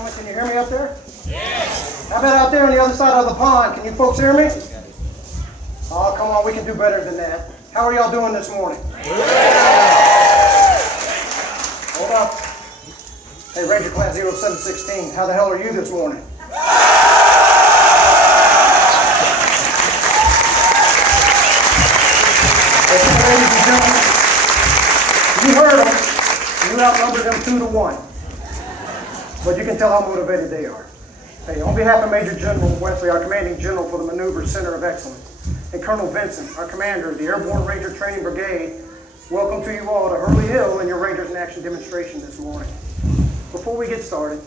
gentlemen, can you hear me up there? Yes. How about out there on the other side of the pond? Can you folks hear me? Oh, come on, we can do better than that. How are y'all doing this morning? Hold up. Hey, Ranger Class 0716, how the hell are you this morning? Ladies and gentlemen, you heard them. You outnumbered them 2-1. But you can tell how motivated they are. Hey, on behalf of Major General Wesley, our commanding general for the Maneuver Center of Excellence, and Colonel Vincent, our commander of the Airborne Ranger Training Brigade, welcome to you all to Hurley Hill and your Rangers in Action demonstration this morning. Before we get started,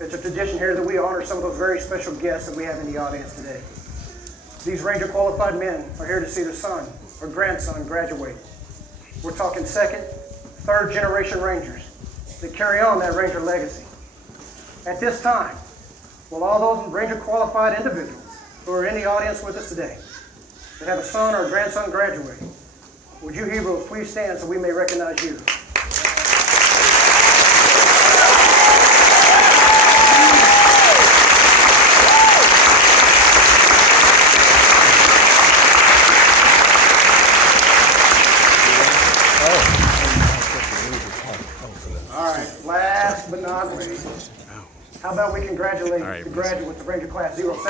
it's a tradition here that we honor some of those very special guests that we have in the audience today. These Ranger qualified men are here to see their son or grandson graduate. We're talking second, third generation Rangers that carry on that Ranger legacy. At this time, will all those Ranger qualified individuals who are in the audience with us today that have a son or a grandson graduating, would you heroes please stand so we may recognize you? All right, last but not least, how about we congratulate the graduates of Ranger Class 0716.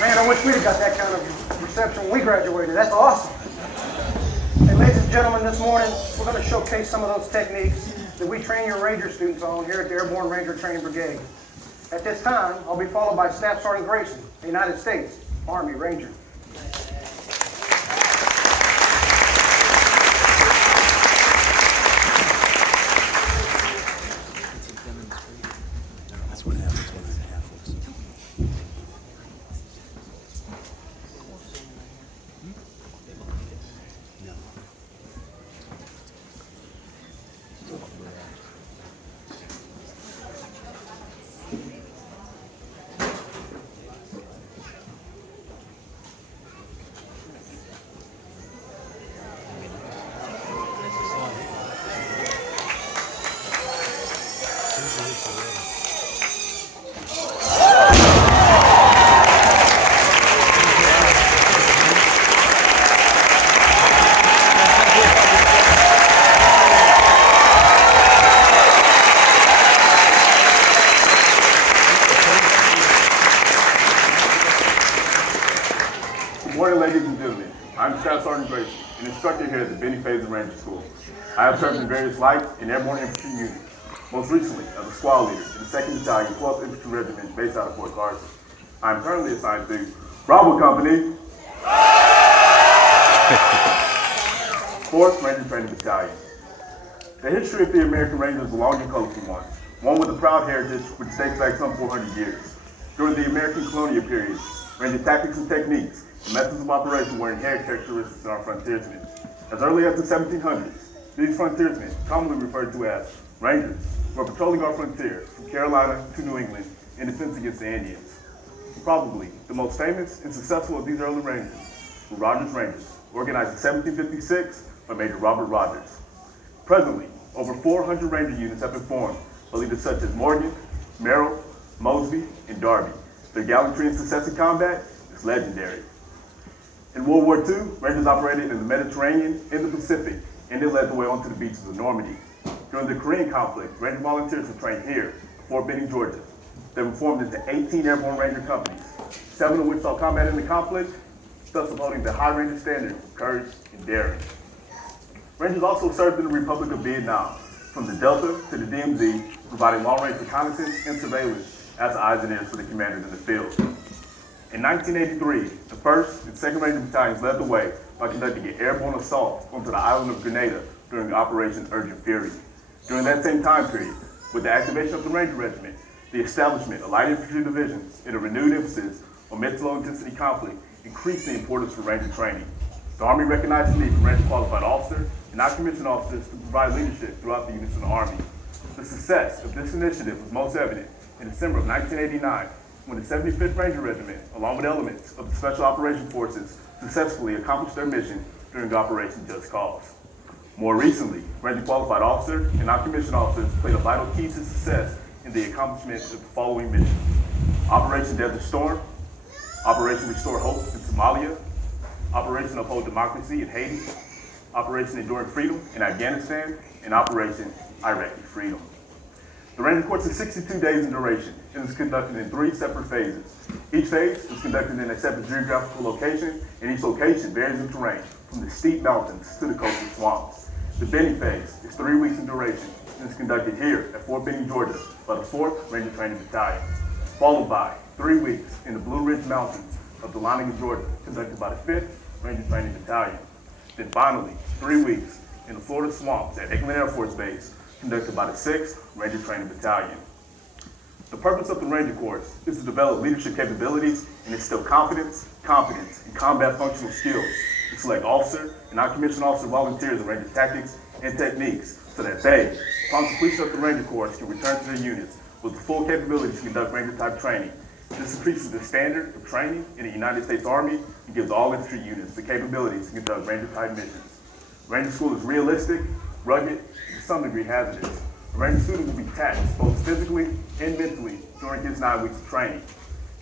Man, I wish we'd have got that kind of reception when we graduated. That's awesome. Hey, ladies and gentlemen, this morning we're going to showcase some of those techniques that we train your Ranger students on here at the Airborne Ranger Training Brigade. At this time, I'll be followed by Staff Sergeant Grayson, a United States Army Ranger. That's what happens when I have this. Good morning, ladies and gentlemen. I'm Staff Sergeant Grayson, an instructor here at the Benny Faison Ranger School. I have served in various light and airborne infantry units, most recently as a squad leader in the 2nd Battalion, 12th Infantry Regiment based out of Fort Carson. I am currently assigned to Bravo Company, 4th Ranger Training Battalion. The history of the American Rangers is a long and colorful one with a proud heritage which dates back some 400 years. During the American colonial period, Ranger tactics and techniques and methods of operation were inherent characteristics in our frontiersmen. As early as the 1700s, these frontiersmen, commonly referred to as Rangers, were patrolling our frontier from Carolina to New England in defense against the Indians. Probably the most famous and successful of these early Rangers were Rogers Rangers, organized in 1756 by Major Robert Rogers. Presently, over 400 Ranger units have been formed by leaders such as Morgan, Merrill, Mosby, and Darby. Their gallantry and success in combat is legendary. In World War II, Rangers operated in the Mediterranean and the Pacific, and they led the way onto the beaches of Normandy. During the Korean conflict, Ranger volunteers were trained here at Fort Benning, Georgia. They were formed into 18 Airborne Ranger companies, 7 of which saw combat in the conflict, thus upholding the high Ranger standard of courage and daring. Rangers also served in the Republic of Vietnam, from the Delta to the DMZ, providing long-range reconnaissance and surveillance as eyes and ears for the commanders in the field. In 1983, the 1st and 2nd Ranger Battalions led the way by conducting an airborne assault onto the island of Grenada during Operation Urgent Fury. During that same time period, with the activation of the Ranger Regiment, the establishment of light infantry divisions, and a renewed emphasis on mid-to-low intensity conflict increased the importance for Ranger training. The Army recognized the need for Ranger qualified officer and non-commissioned officers to provide leadership throughout the units of the Army. The success of this initiative was most evident in December of 1989, when the 75th Ranger Regiment, along with elements of the Special Operations Forces, successfully accomplished their mission during Operation Just Cause. More recently, Ranger qualified officers and non-commissioned officers played a vital key to success in the accomplishment of the following missions: Operation Desert Storm, Operation Restore Hope in Somalia, Operation Uphold Democracy in Haiti, Operation Enduring Freedom in Afghanistan, and Operation Iraqi Freedom. The Ranger Course is 62 days in duration and is conducted in 3 separate phases. Each phase is conducted in a separate geographical location, and each location varies in terrain from the steep mountains to the coastal swamps. The Benny phase is 3 weeks in duration and is conducted here at Fort Benning, Georgia by the 4th Ranger Training Battalion, followed by 3 weeks in the Blue Ridge Mountains of Dahlonega, Georgia, conducted by the 5th Ranger Training Battalion. Then finally, 3 weeks in the Florida swamps at Eglin Air Force Base, conducted by the 6th Ranger Training Battalion. The purpose of the Ranger Course is to develop leadership capabilities and instill confidence, competence, and combat functional skills to select officer and non-commissioned officer volunteers of Ranger tactics and techniques so that they, upon completion of the Ranger Course, can return to their units with the full capabilities to conduct Ranger-type training. This increases the standard of training in the United States Army and gives all infantry units the capabilities to conduct Ranger-type missions. Ranger School is realistic, rugged, and to some degree hazardous. A Ranger student will be taxed both physically and mentally during his 9 weeks of training.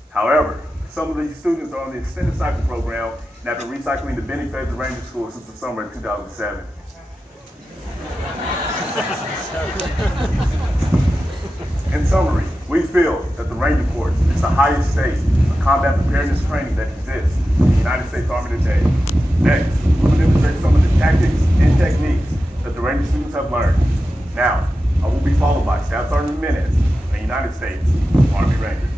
However, some of these students are on the extended cycle program and have been recycling the Benny phase of Ranger School since the summer of 2007. In summary, we feel that the Ranger Course is the highest stage of combat preparedness training that exists in the United States Army today. Next, we will demonstrate some of the tactics and techniques that the Ranger students have learned. Now, I will be followed by Staff Sergeant Jimenez, a United States Army Ranger.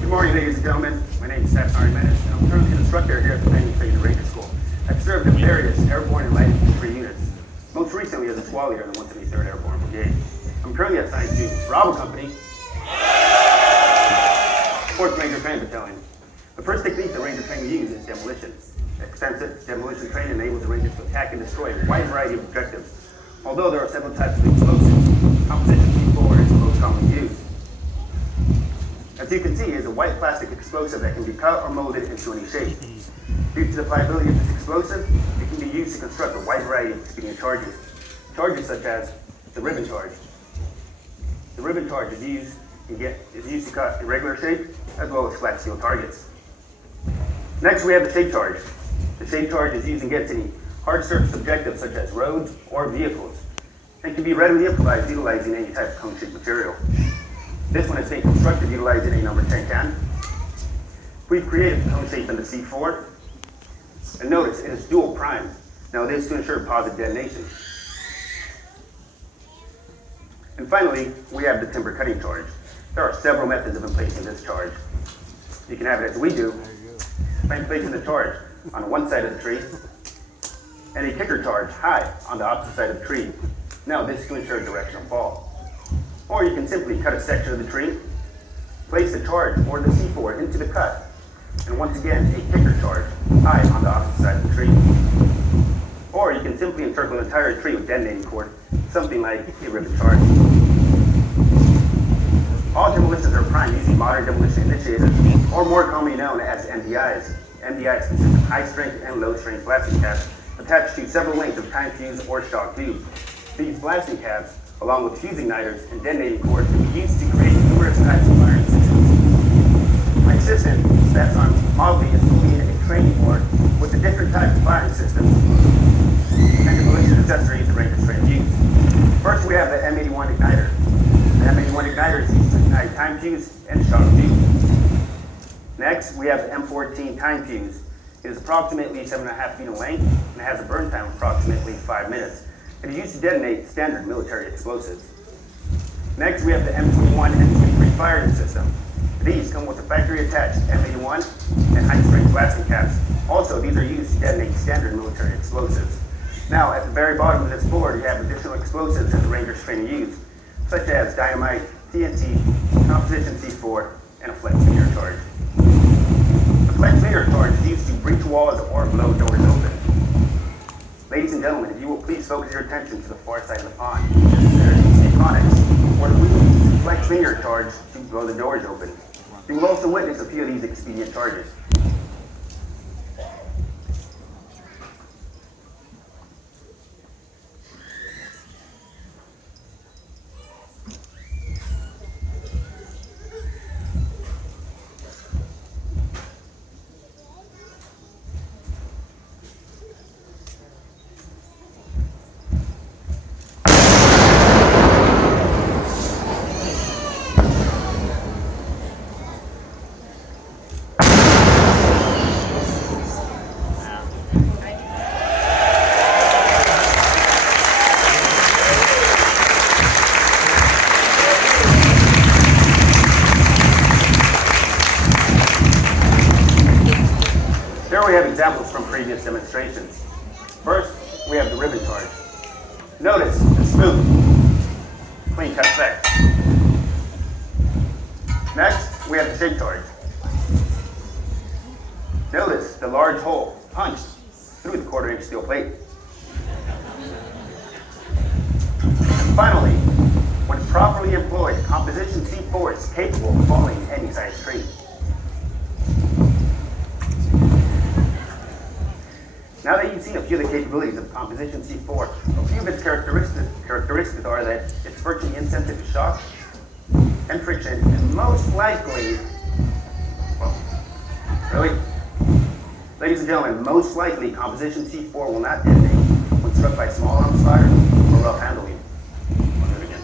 Good morning, ladies and gentlemen. My name is Staff Sergeant Jimenez, and I'm currently an instructor here at the Benning Phase Ranger School. I've served in various airborne and light infantry units, most recently as a squad leader in the 173rd Airborne Brigade. I'm currently assigned to Bravo Company, 4th Ranger Training Battalion. The first technique the Ranger training uses is demolition. Extensive demolition training enables the Rangers to attack and destroy a wide variety of objectives. Although there are several types of explosives, composition C4 is the most commonly used. As you can see, it is a white plastic explosive that can be cut or molded into any shape. Due to the pliability of this explosive, it can be used to construct a wide variety of expedient charges. Charges such as the ribbon charge. The ribbon charge is used to cut irregular shape as well as flat steel targets. Next, we have the shape charge. The shape charge is used against any hard surface objectives such as roads or vehicles, and can be readily improvised utilizing any type of cone-shaped material. This one is being constructed utilizing a number 10 can. We've created the cone shape in the C4, and notice it is dual prime. Now this is to ensure positive detonation. And finally, we have the timber cutting charge. There are several methods of emplacing this charge. You can have it as we do, by placing the charge on one side of the tree, and a kicker charge high on the opposite side of the tree. Now this is to ensure directional fall. Or you can simply cut a section of the tree, place the charge or the C4 into the cut, and once again a kicker charge high on the opposite side of the tree. Or you can simply encircle an entire tree with detonating cord, something like a ribbon charge. All demolitions are primed using modern demolition initiators, or more commonly known as MDIs. MDIs consist of high-strength and low-strength blasting caps attached to several lengths of time fuse or shock tube. These blasting caps, along with fuse igniters and detonating cords, can be used to create numerous types of firing systems. My assistant, Staff Sergeant Mobley, is completing a training board with the different types of firing systems and demolition accessories the Rangers train use. First, we have the M81 igniter. The M81 igniter is used to ignite time fuse and shock tube. Next, we have the M14 time fuse. It is approximately 7.5 feet in length and has a burn time of approximately 5 minutes. It is used to detonate standard military explosives. Next, we have the M21 and M23 firing system. These come with a factory-attached M81 and high-strength blasting caps. Also, these are used to detonate standard military explosives. Now, at the very bottom of this board, you have additional explosives that the Rangers train to use, such as dynamite, TNT, composition C4, and a flex finger charge. The flex finger charge is used to breach walls or blow doors open. Ladies and gentlemen, if you will please focus your attention to the far side of the pond. There is a conics, where we use the flex finger charge to blow the doors open. You will also witness a few of these expedient charges. Here we have examples from previous demonstrations. First, we have the ribbon charge. Notice the smooth, clean cut set. Next, we have the shake charge. Notice the large hole punched through the 1/4 inch steel plate. And finally, when properly employed, composition C4 is capable of falling any size tree. Now that you've seen a few of the capabilities of composition C4, a few of its characteristics are that it's virtually insensitive to shock and friction, and most likely, well, really? Ladies and gentlemen, most likely composition C4 will not detonate when struck by small arms fire or rough handling. I'll do it again.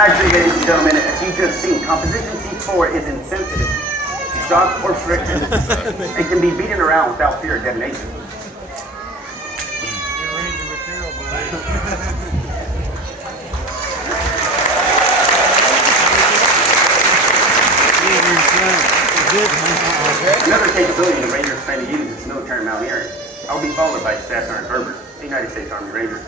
Actually, ladies and gentlemen, as you just seen, composition C4 is insensitive to shock or friction and can be beaten around without fear of detonation. Another capability the Rangers plan to use is military mountaineering. I'll be followed by Staff Sergeant Herbert, the United States Army Ranger.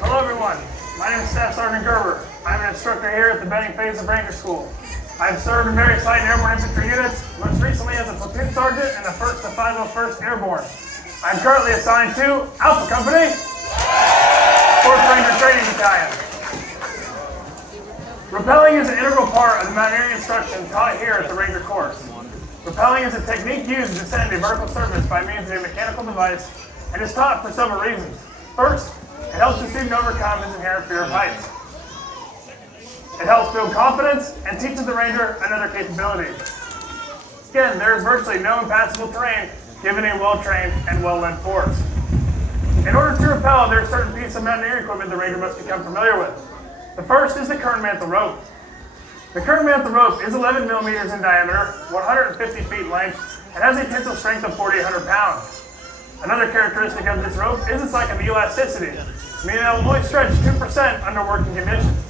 Hello everyone, my name is Staff Sergeant Gerber. I'm an instructor here at the Benning phase of Ranger School. I've served in various light and airborne infantry units, most recently as a platoon sergeant in the 1st to 501st Airborne. I'm currently assigned to Alpha Company, 4th Ranger Training Battalion. Rappelling is an integral part of the mountaineering instruction taught here at the Ranger course. Rappelling is a technique used to descend a vertical surface by means of a mechanical device and is taught for several reasons. First, it helps the student overcome his inherent fear of heights. It helps build confidence and teaches the ranger another capability. Again, there is virtually no impassable terrain given a well-trained and well-led force. In order to rappel, there are certain pieces of mountaineering equipment the ranger must become familiar with. The first is the Kern Mantle rope. The Kern Mantle rope is 11 millimeters in diameter, 150 feet in length, and has a tensile strength of 4,800 pounds. Another characteristic of this rope is its lack of elasticity, meaning it will only stretch 2% under working conditions.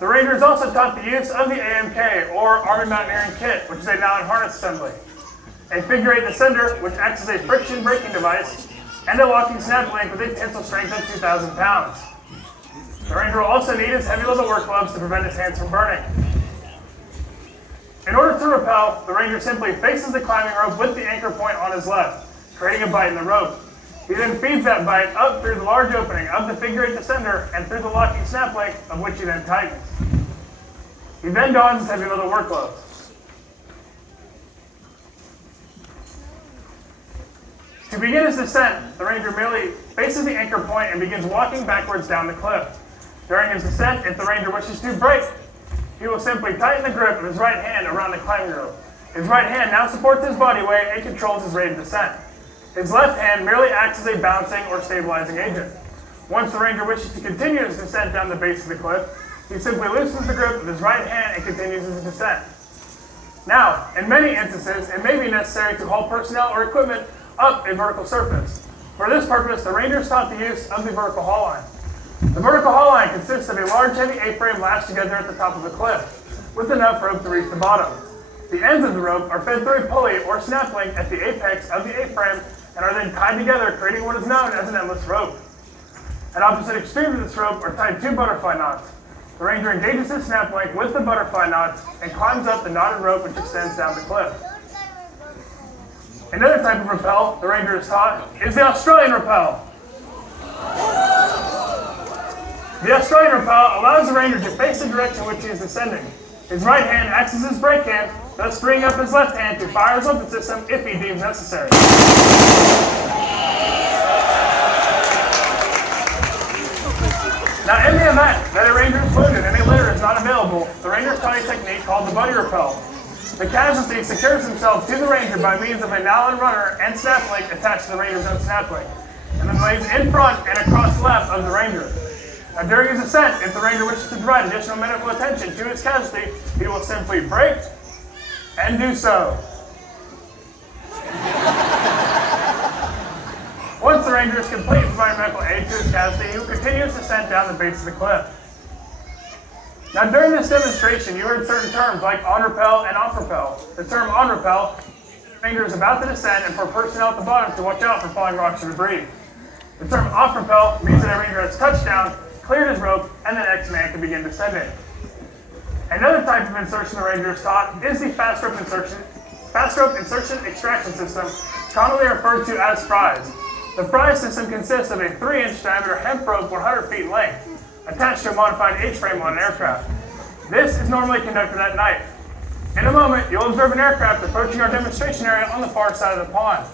The Ranger is also taught the use of the AMK, or Army Mountaineering Kit, which is a now in harness assembly, a figure-8 descender, which acts as a friction braking device, and a locking snap link with a tensile strength of 2,000 pounds. The Ranger will also need his heavy leather work gloves to prevent his hands from burning. In order to rappel, the Ranger simply faces the climbing rope with the anchor point on his left, creating a bite in the rope. He then feeds that bite up through the large opening of the figure-8 descender and through the locking snap link, of which he then tightens. He then dons his heavy leather work gloves. To begin his descent, the Ranger merely faces the anchor point and begins walking backwards down the cliff. During his descent, if the Ranger wishes to brake, he will simply tighten the grip of his right hand around the climbing rope. His right hand now supports his body weight and controls his rate of descent. His left hand merely acts as a balancing or stabilizing agent. Once the ranger wishes to continue his descent down the base of the cliff, he simply loosens the grip of his right hand and continues his descent. Now, in many instances, it may be necessary to haul personnel or equipment up a vertical surface. For this purpose, the ranger is taught the use of the vertical haul line. The vertical haul line consists of a large heavy A-frame lashed together at the top of the cliff, with enough rope to reach the bottom. The ends of the rope are fed through a pulley or snap link at the apex of the A-frame and are then tied together, creating what is known as an endless rope. At opposite extremes of this rope are tied two butterfly knots. The ranger engages his snap link with the butterfly knots and climbs up the knotted rope which extends down the cliff. Another type of rappel the ranger is taught is the Australian rappel. The Australian rappel allows the ranger to face the direction which he is descending. His right hand acts as his brake hand, thus freeing up his left hand to fire his weapon system if he deems necessary. Now, in the event that a ranger is wounded and a litter is not available, the ranger is taught a technique called the buddy rappel. The casualty secures himself to the ranger by means of a nylon runner and snap link attached to the ranger's own snap link, and then lays in front and across left of the ranger. Now, during his ascent, if the ranger wishes to provide additional medical attention to his casualty, he will simply brake and do so. Once the ranger is complete providing medical aid to his casualty, he will continue his descent down the base of the cliff. Now, during this demonstration, you heard certain terms like on rappel and off rappel. The term on rappel, the ranger is about to descend and for personnel at the bottom to watch out for falling rocks or debris. The term off rappel means that a ranger has touched down, cleared his rope, and the next man can begin descending. Another type of insertion the ranger is taught is the fast rope insertion extraction system, commonly referred to as fries. The fry system consists of a 3-inch diameter hemp rope 100 feet in length, attached to a modified H-frame on an aircraft. This is normally conducted at night. In a moment, you'll observe an aircraft approaching our demonstration area on the far side of the pond.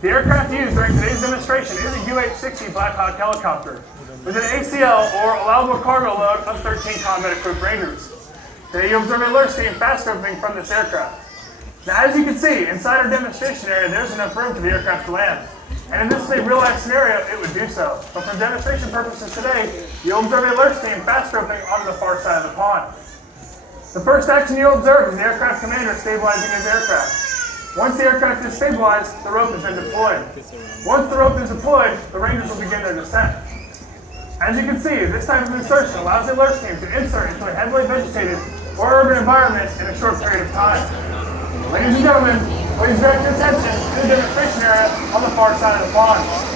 The aircraft used during today's demonstration is a UH-60 Black Hawk helicopter, with an ACL or allowable cargo load of 13 combat-equipped Rangers. Today you observe a lurch team fast roping from this aircraft. Now, as you can see, inside our demonstration area, there's enough room for the aircraft to land. And if this is a real-life scenario, it would do so. But for demonstration purposes today, you'll observe a lurch team fast roping onto the far side of the pond. The first action you'll observe is the aircraft commander stabilizing his aircraft. Once the aircraft is stabilized, the rope is then deployed. Once the rope is deployed, the Rangers will begin their descent. As you can see, this type of insertion allows the lurch team to insert into a heavily vegetated or urban environment in a short period of time. Ladies and gentlemen, please direct your attention to the demonstration area on the far side of the pond.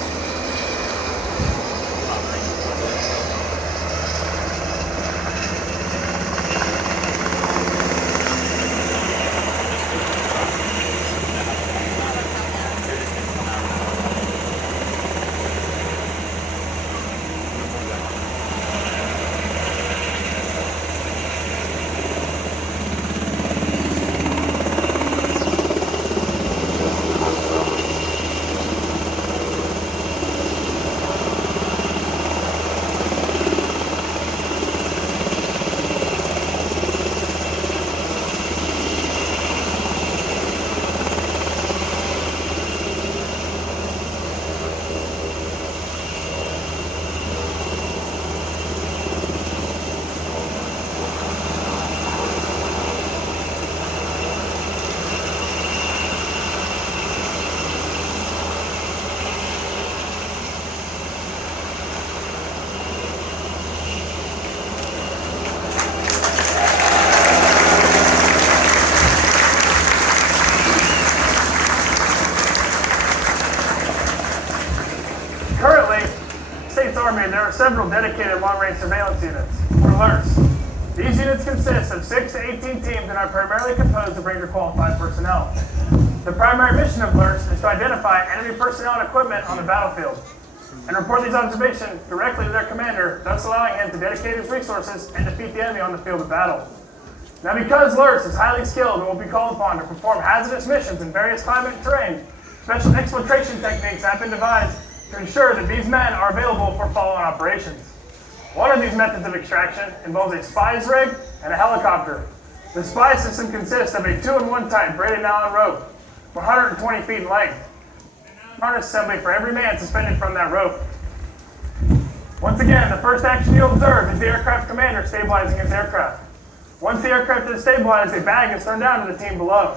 There are several dedicated long-range surveillance units, or LRRS. These units consist of 6 to 18 teams and are primarily composed of Ranger-qualified personnel. The primary mission of LRRS is to identify enemy personnel and equipment on the battlefield, and report these observations directly to their commander, thus allowing him to dedicate his resources and defeat the enemy on the field of battle. Now, because LRRS is highly skilled and will be called upon to perform hazardous missions in various climate and terrain, special exfiltration techniques have been devised to ensure that these men are available for follow-on operations. One of these methods of extraction involves a spies rig and a helicopter. The spy system consists of a 2-in-1 type braided nylon rope, 120 feet in length, and a harness assembly for every man suspended from that rope. Once again, the first action you'll observe is the aircraft commander stabilizing his aircraft. Once the aircraft is stabilized, a bag is thrown down to the team below.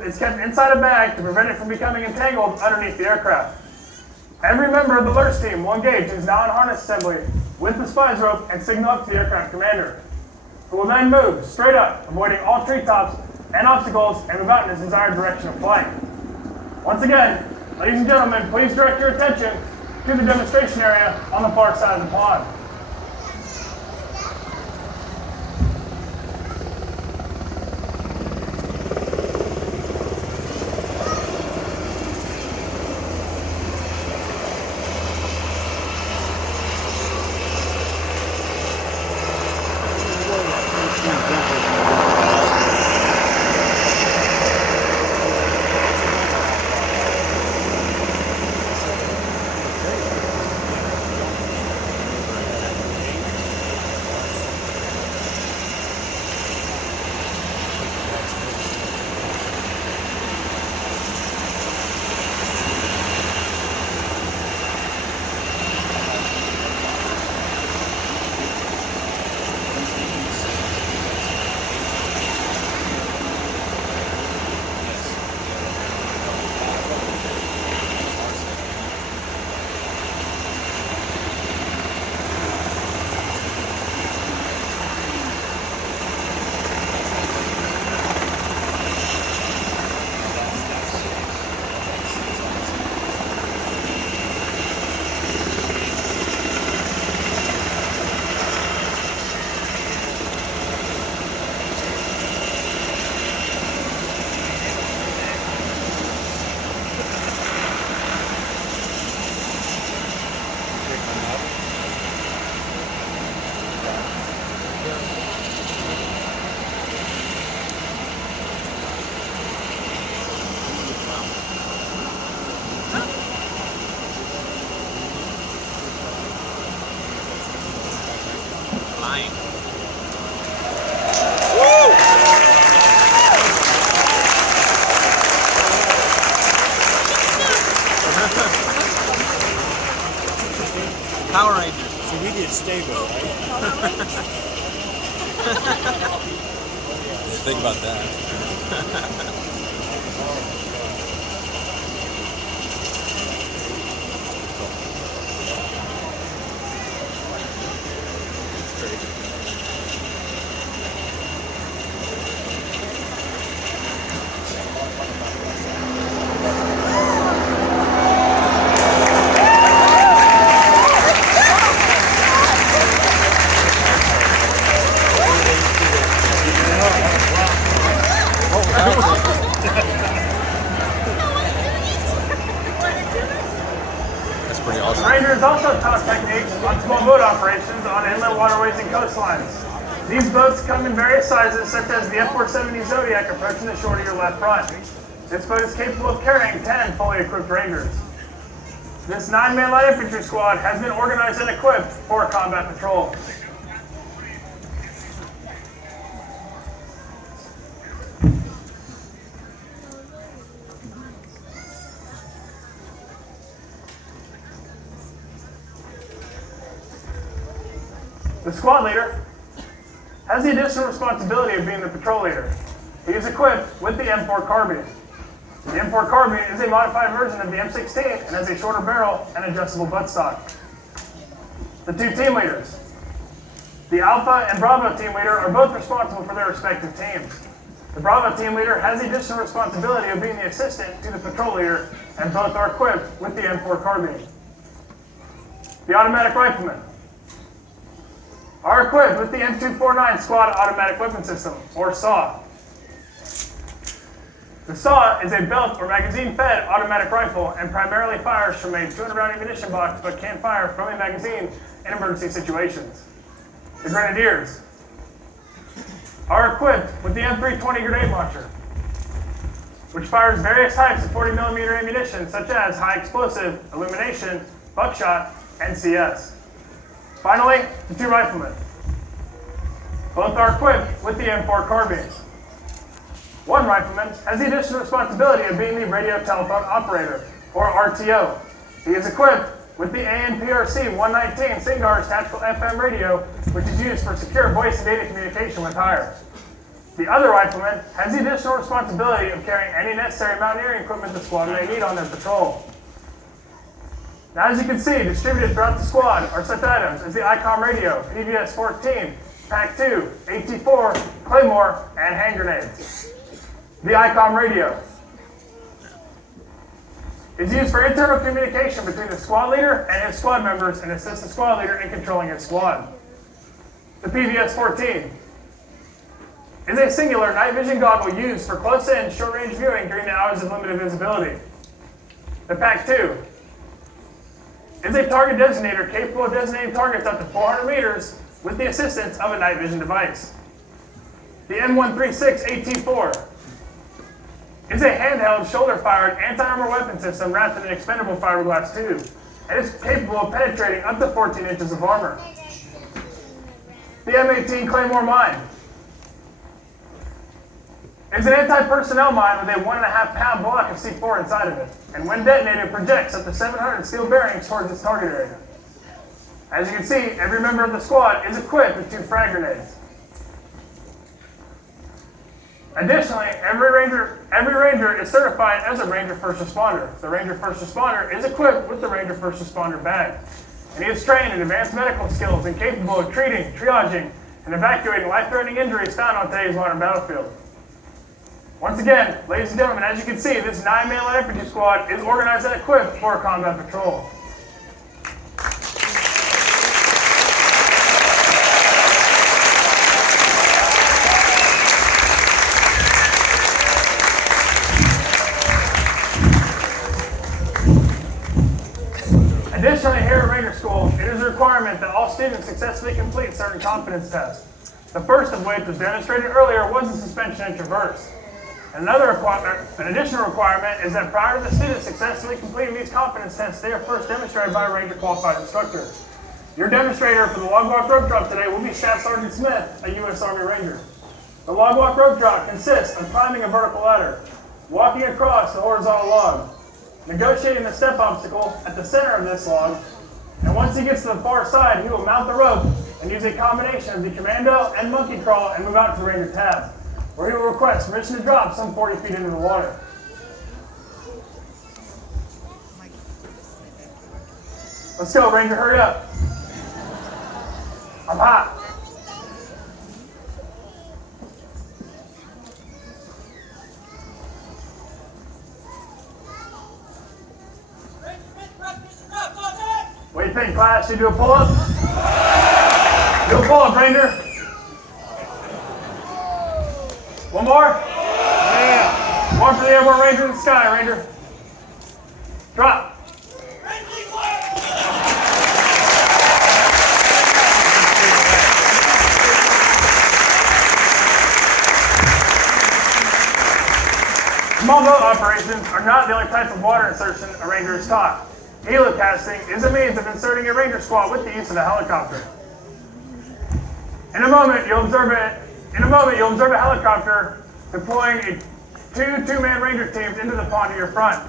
It's kept inside a bag to prevent it from becoming entangled underneath the aircraft. Every member of the LURS team will engage in his non-harness assembly with the spies rope and signal up to the aircraft commander, who will then move straight up, avoiding all treetops and obstacles and move out in his desired direction of flight. Once again, ladies and gentlemen, please direct your attention to the demonstration area on the far side of the pond. Power Rangers. So we did Stego, right? Think about that. That's pretty The awesome. Rangers also taught techniques on small boat operations on inland waterways and coastlines. These boats come in various sizes, such as the F-470 Zodiac approaching the shore to your left front. This boat is capable of carrying 10 fully equipped Rangers. This 9-man light infantry squad has been organized and equipped for combat patrol. The squad leader has the additional responsibility of being the patrol leader. He is equipped with the M4 carbine. The M4 carbine is a modified version of the M16 and has a shorter barrel and adjustable buttstock. The two team leaders, the Alpha and Bravo team leader, are both responsible for their respective teams. The Bravo team leader has the additional responsibility of being the assistant to the patrol leader, and both are equipped with the M4 carbine. The automatic riflemen are equipped with the M249 Squad Automatic Weapon System, or SAW. The SAW is a belt or magazine-fed automatic rifle and primarily fires from a 200-round ammunition box, but can fire from a magazine in emergency situations. The Grenadiers are equipped with the M320 grenade launcher, which fires various types of 40mm ammunition, such as high explosive, illumination, buckshot, and CS. Finally, the two riflemen. Both are equipped with the M4 carbines. One rifleman has the additional responsibility of being the radio telephone operator, or RTO. He is equipped with the ANPRC 119 SINGARS tactical FM radio, which is used for secure voice and data communication with hires. The other rifleman has the additional responsibility of carrying any necessary mountaineering equipment the squad may need on their patrol. Now, as you can see, distributed throughout the squad are such items as the ICOM radio, PVS-14, PAC-2, AT-4, Claymore, and hand grenades. The ICOM radio is used for internal communication between the squad leader and his squad members and assists the squad leader in controlling his squad. The PVS-14 is a singular night vision goggle used for close-in, short-range viewing during the hours of limited visibility. The PAC-2 is a target designator capable of designating targets up to 400 meters with the assistance of a night vision device. The M136 AT-4 is a handheld, shoulder-fired, anti-armor weapon system wrapped in an expendable fiberglass tube, and is capable of penetrating up to 14 inches of armor. The M18 Claymore mine is an anti-personnel mine with a 1.5-pound block of C4 inside of it, and when detonated, projects up to 700 steel bearings towards its target area. As you can see, every member of the squad is equipped with 2 frag grenades. Additionally, every ranger is certified as a Ranger First Responder. The Ranger First Responder is equipped with the Ranger First Responder bag, and he is trained in advanced medical skills and capable of treating, triaging, and evacuating life-threatening injuries found on today's modern battlefield. Once again, ladies and gentlemen, as you can see, this 9-man light infantry squad is organized and equipped for a combat patrol. Additionally, here at Ranger School, it is a requirement that all students successfully complete certain competence tests. The first of which was demonstrated earlier was the suspension and traverse. An additional requirement is that prior to the students successfully completing these competence tests, they are first demonstrated by a Ranger qualified instructor. Your demonstrator for the log walk rope drop today will be Staff Sergeant Smith, a U.S. Army Ranger. The log walk rope drop consists of climbing a vertical ladder, walking across the horizontal log, negotiating the step obstacle at the center of this log, and once he gets to the far side, he will mount the rope and use a combination of the commando and monkey crawl and move out to Ranger tab, where he will request permission to drop some 40 feet into the water. Let's go, Ranger, hurry up. I'm hot. What do you think, class? You do a pull-up? Do a pull-up, Ranger. One more? Yeah. One for the airborne Ranger in the sky, Ranger. Drop. Small boat operations are not the only type of water insertion a Ranger is taught. Helocasting is a means of inserting a Ranger squad with the use of a helicopter. In a moment, you'll observe a helicopter deploying two-man Ranger teams into the pond to your front.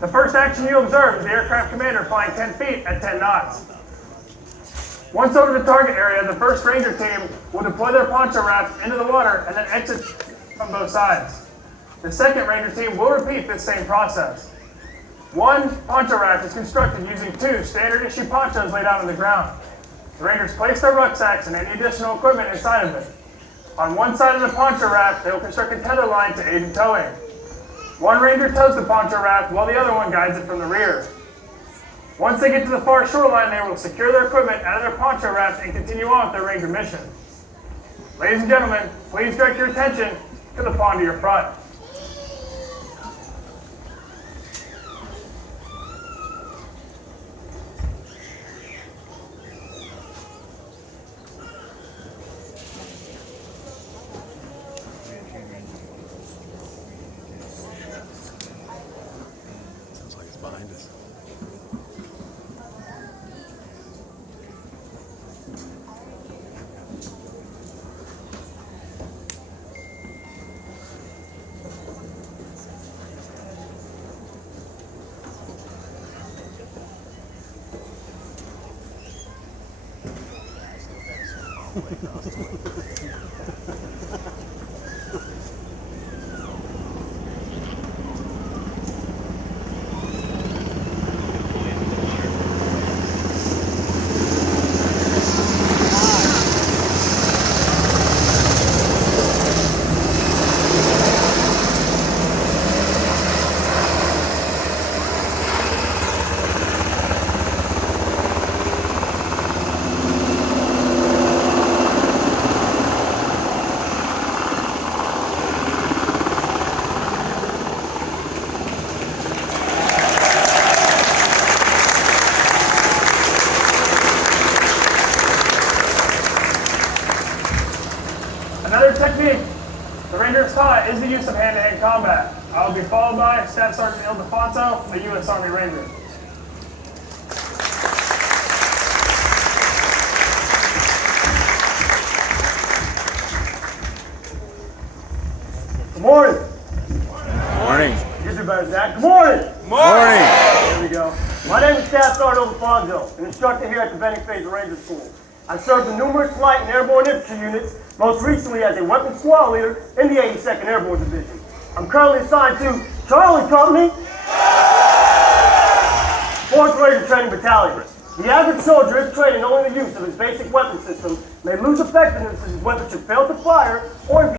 The first action you observe is the aircraft commander flying 10 feet at 10 knots. Once over the target area, the first Ranger team will deploy their poncho rafts into the water and then exit from both sides. The second Ranger team will repeat this same process. One poncho raft is constructed using 2 standard issue ponchos laid out on the ground. The Rangers place their rucksacks and any additional equipment inside of it. On one side of the poncho raft, they will construct a tether line to aid in towing. One Ranger tows the poncho raft while the other one guides it from the rear. Once they get to the far shoreline, they will secure their equipment out of their poncho raft and continue on with their Ranger mission. Ladies and gentlemen, please direct your attention to the pond to your front. Sounds like it's behind us. Another technique the Rangers taught is the use of hand-to-hand combat. I will be followed by Staff Sergeant Ildefonso, a U.S. Army Ranger. Good morning. Morning. You do better, Zach. Good morning. Morning. There we go. My name is Staff Sergeant Ildefonso, an instructor here at the Benning Fraser Ranger School. I served in numerous light and airborne infantry units, most recently as a weapons squad leader in the 82nd Airborne Division. I'm currently assigned to Charlie Company, 4th Ranger Training Battalion. The average soldier, if trained in only the use of his basic weapon system, may lose effectiveness as his weapon should fail to fire or